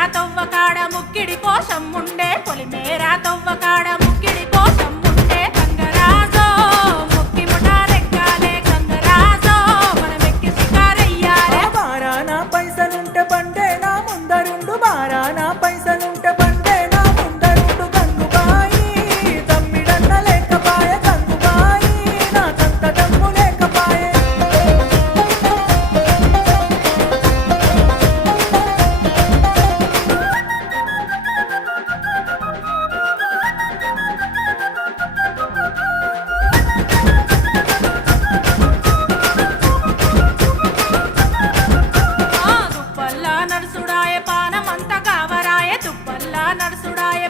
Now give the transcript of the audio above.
పొలిమేరా తవ్వకాడ ముక్కిడి కోసం ఉండే పొలిమేరా తవ్వకాడ ముక్కిడి కోసం ఉండే గంగరాజో ముక్కి ముఠారెక్కాలే గంగరాజో మనమెక్కి షికారయ్యాలే బారానా పైసలుంటే బండే నా ముందరుండు బారానా పైసలుంటే బండే నా ముందరుండు గంగుబాయి తమ్మిడన్న లేకపాయే గంగుబాయి నాకంత దమ్ము లేకపాయే తుప్పల్లా నడుసుడాయే పానమంత కావరాయే తుప్పల్లా నడుసుడాయే